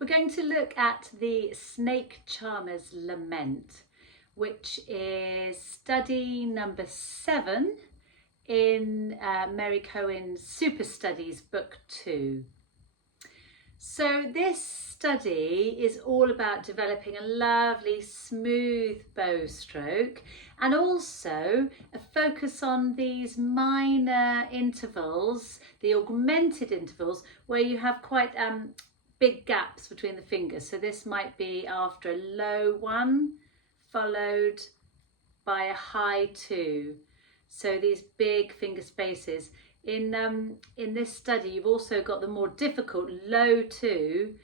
We're going to look at the Snake Charmer's Lament, which is study number 7 in Mary Cohen's Super Studies Book 2. So this study is all about developing a lovely smooth bow stroke and also a focus on these minor intervals, the augmented intervals, where you have quite big gaps between the fingers. So this might be after a low 1 followed by a high 2. So these big finger spaces. In this study, you've also got the more difficult low 2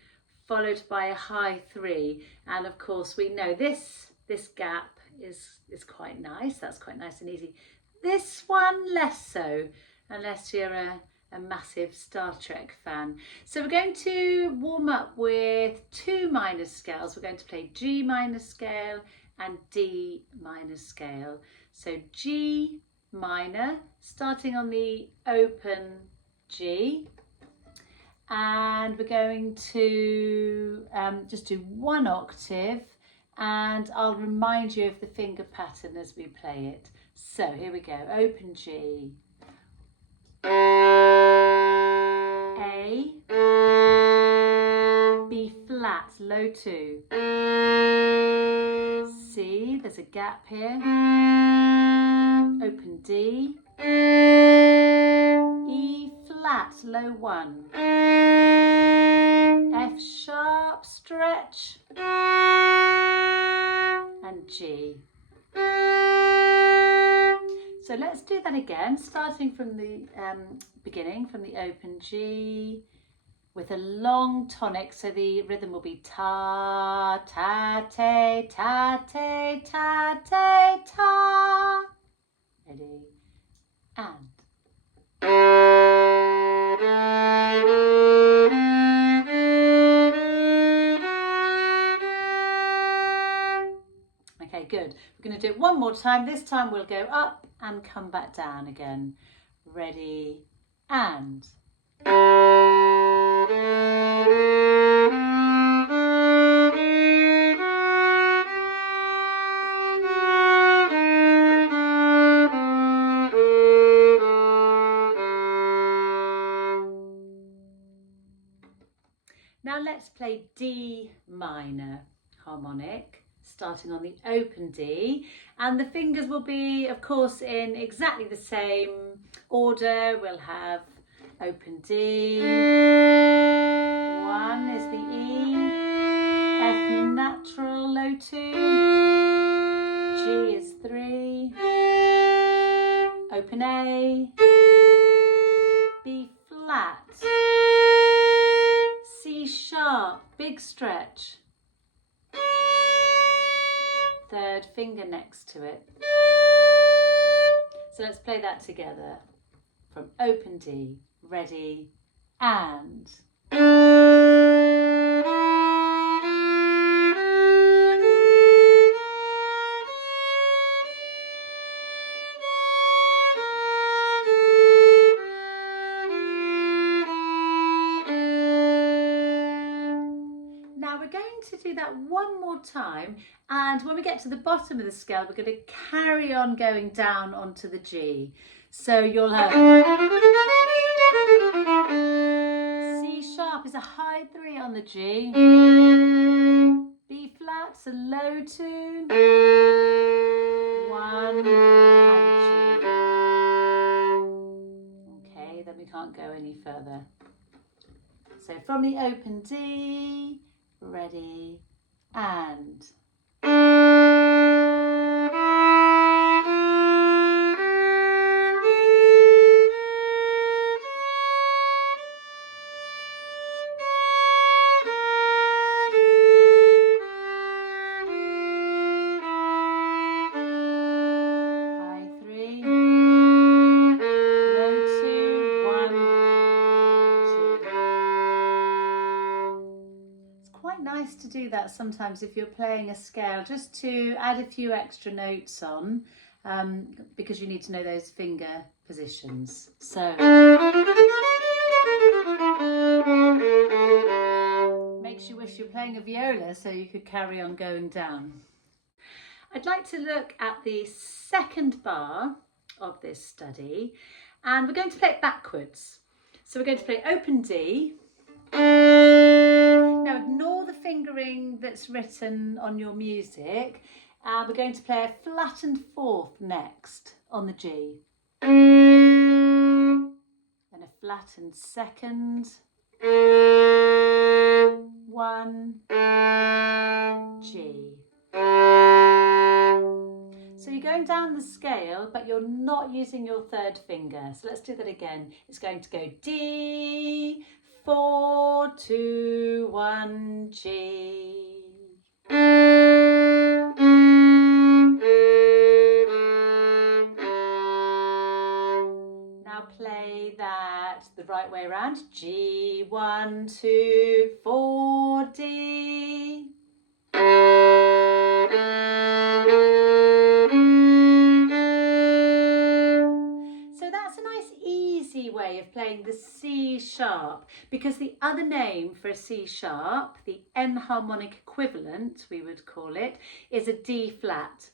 followed by a high 3. And of course, we know this gap is quite nice. That's quite nice and easy. This one less so, unless you're a massive Star Trek fan. So we're going to warm up with 2 minor scales. We're going to play G minor scale and D minor scale. So G minor, starting on the open G, and we're going to just do 1 octave, and I'll remind you of the finger pattern as we play it. So here we go, open G, A, B flat, low 2, C, there's a gap here, open D, E flat, low 1, F sharp, stretch, and G. So let's do that again, starting from the beginning, from the open G, with a long tonic, so the rhythm will be ta, ta, te, ta, te, ta, te, ta. Ready? And. Okay, good. We're going to do it one more time. This time we'll go up and come back down again. Ready? And. Now let's play D minor harmonic, starting on the open D, and the fingers will be, of course, in exactly the same order. We'll have open D, 1 is the E, F natural, low 2, G is 3, open A, B flat, C sharp, big stretch, 3rd finger next to it. So let's play that together from open D. Ready, and. Now we're going to do that one more time, and when we get to the bottom of the scale, we're going to carry on going down onto the G. So you'll have C sharp is a high 3 on the G, B flat's a low 2, 1 and G. Okay, then we can't go any further. So from the open D, ready, and. Nice to do that sometimes if you're playing a scale, just to add a few extra notes on, because you need to know those finger positions. So make sure we're playing a viola so you could carry on going down. I'd like to look at the second bar of this study, and we're going to play it backwards. So we're going to play open D. Now ignore the fingering that's written on your music. We're going to play a flattened fourth next on the G. And a flattened second. 1, G. So you're going down the scale, but you're not using your third finger. So let's do that again. It's going to go D, 4, 2, 1, G. Now play that the right way around. G, 1, 2, 4, D. Way of playing the C sharp, because the other name for a C sharp, the enharmonic equivalent we would call it, is a D flat,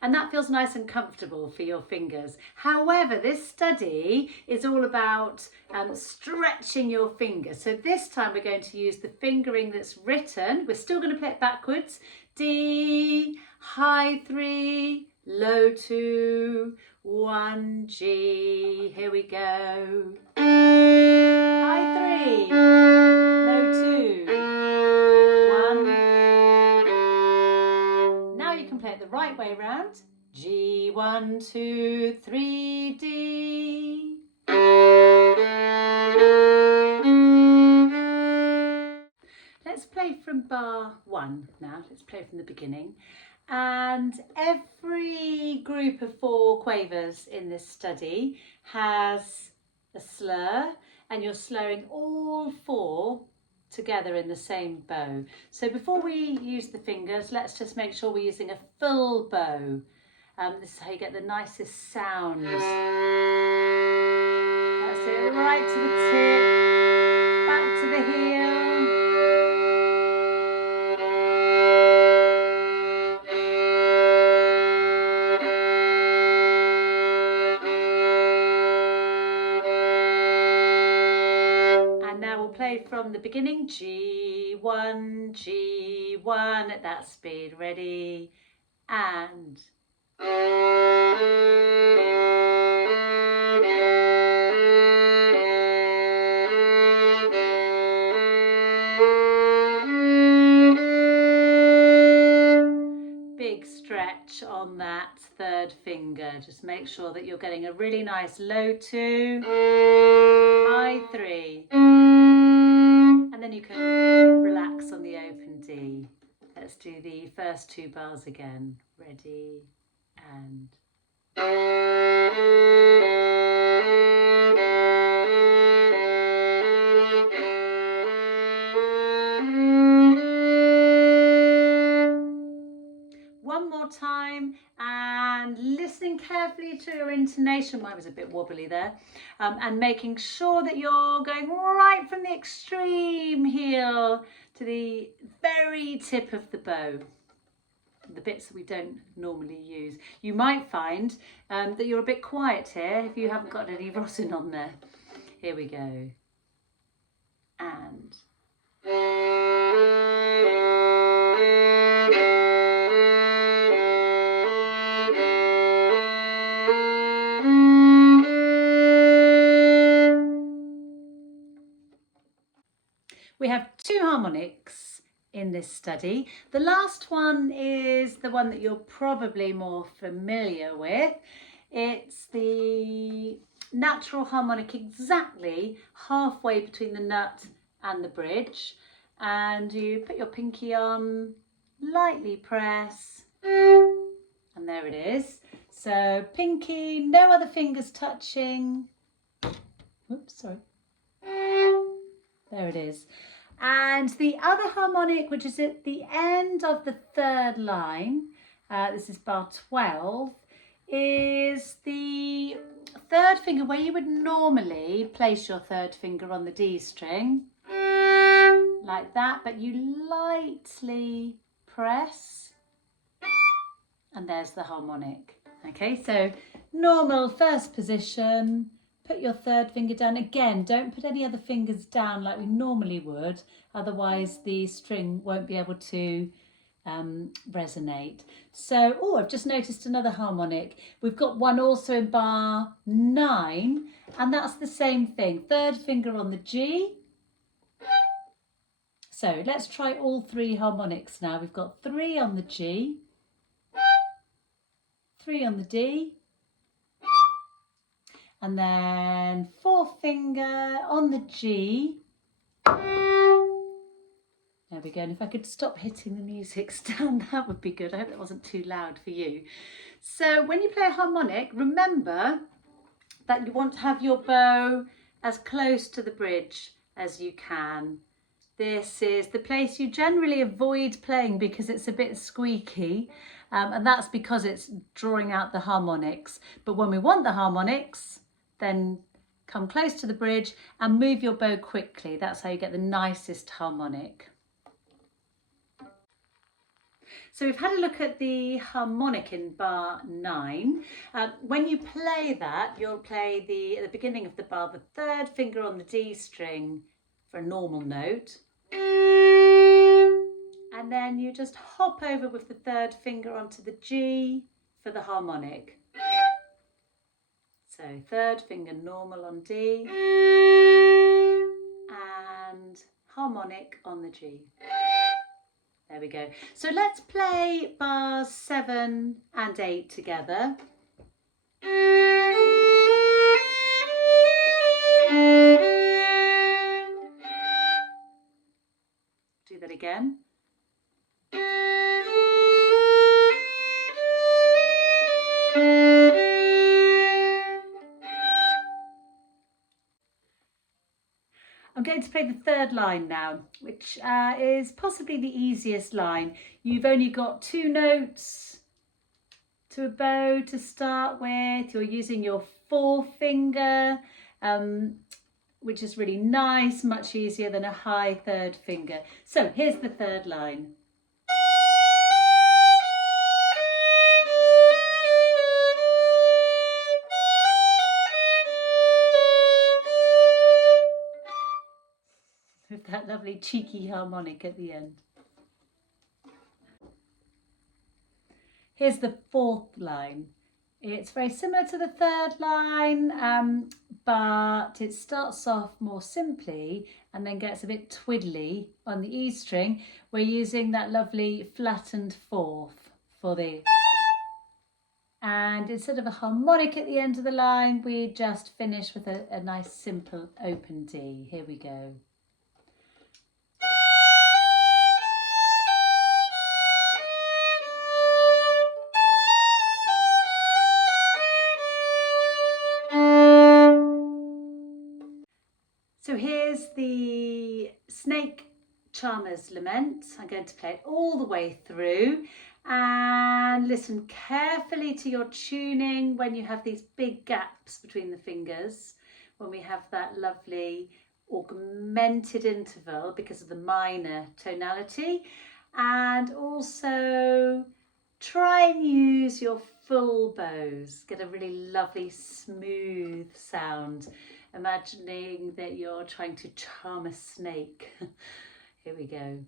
and that feels nice and comfortable for your fingers. However, this study is all about stretching your fingers, so this time we're going to use the fingering that's written. We're still going to play it backwards. D, high 3, low 2, 1, G. Here we go. High 3, low 2, 1. Now you can play it the right way round. G, 1, 2, 3, D. Let's play from bar 1 now. Let's play from the beginning. And every group of 4 quavers in this study has a slur, and you're slurring all 4 together in the same bow. So before we use the fingers, let's just make sure we're using a full bow. This is how you get the nicest sounds. That's it, right to the tip, back to the heel. From the beginning, G1, G1 at that speed. Ready, and big stretch on that third finger. Just make sure that you're getting a really nice low 2, high 3. And then you can relax on the open D. Let's do the first 2 bars again. Ready, and one more time, and listening carefully to your intonation. Mine was a bit wobbly there. And making sure that you're going right from the extreme heel to the very tip of the bow, the bits that we don't normally use. You might find that you're a bit quiet here if you haven't got any rosin on there. Here we go. And we have 2 harmonics in this study. The last one is the one that you're probably more familiar with. It's the natural harmonic exactly halfway between the nut and the bridge. And you put your pinky on, lightly press, and there it is. So pinky, no other fingers touching. Oops, sorry. There it is. And the other harmonic, which is at the end of the 3rd line, this is bar 12, is the 3rd finger where you would normally place your 3rd finger on the D string. like that, but you lightly press, and there's the harmonic. Okay, so normal first position, put your third finger down. Again, don't put any other fingers down like we normally would, otherwise the string won't be able to resonate. So, oh, I've just noticed another harmonic. We've got one also in bar 9, and that's the same thing. Third finger on the G. So let's try all 3 harmonics now. We've got 3 on the G, 3 on the D, and then 4th finger on the G. There we go, and if I could stop hitting the music down, that would be good. I hope that wasn't too loud for you. So when you play a harmonic, remember that you want to have your bow as close to the bridge as you can. This is the place you generally avoid playing because it's a bit squeaky, and that's because it's drawing out the harmonics. But when we want the harmonics, then come close to the bridge and move your bow quickly. That's how you get the nicest harmonic. So we've had a look at the harmonic in bar 9. When you play that, you'll play at the beginning of the bar, the 3rd finger on the D string for a normal note. And then you just hop over with the 3rd finger onto the G for the harmonic. So 3rd finger normal on D and harmonic on the G. There we go. So let's play bars 7 and 8 together. Do that again. I'm going to play the 3rd line now, which is possibly the easiest line. You've only got 2 notes to a bow to start with. You're using your 4th finger, which is really nice, much easier than a high 3rd finger. So here's the 3rd line. With that lovely cheeky harmonic at the end. Here's the 4th line. It's very similar to the 3rd line, but it starts off more simply and then gets a bit twiddly on the E string. We're using that lovely flattened 4th for the... And instead of a harmonic at the end of the line, we just finish with a nice simple open D. Here we go. So here's the Snake Charmer's Lament. I'm going to play it all the way through, and listen carefully to your tuning when you have these big gaps between the fingers, when we have that lovely augmented interval because of the minor tonality, and also try and use your full bows, get a really lovely smooth sound, imagining that you're trying to charm a snake. Here we go.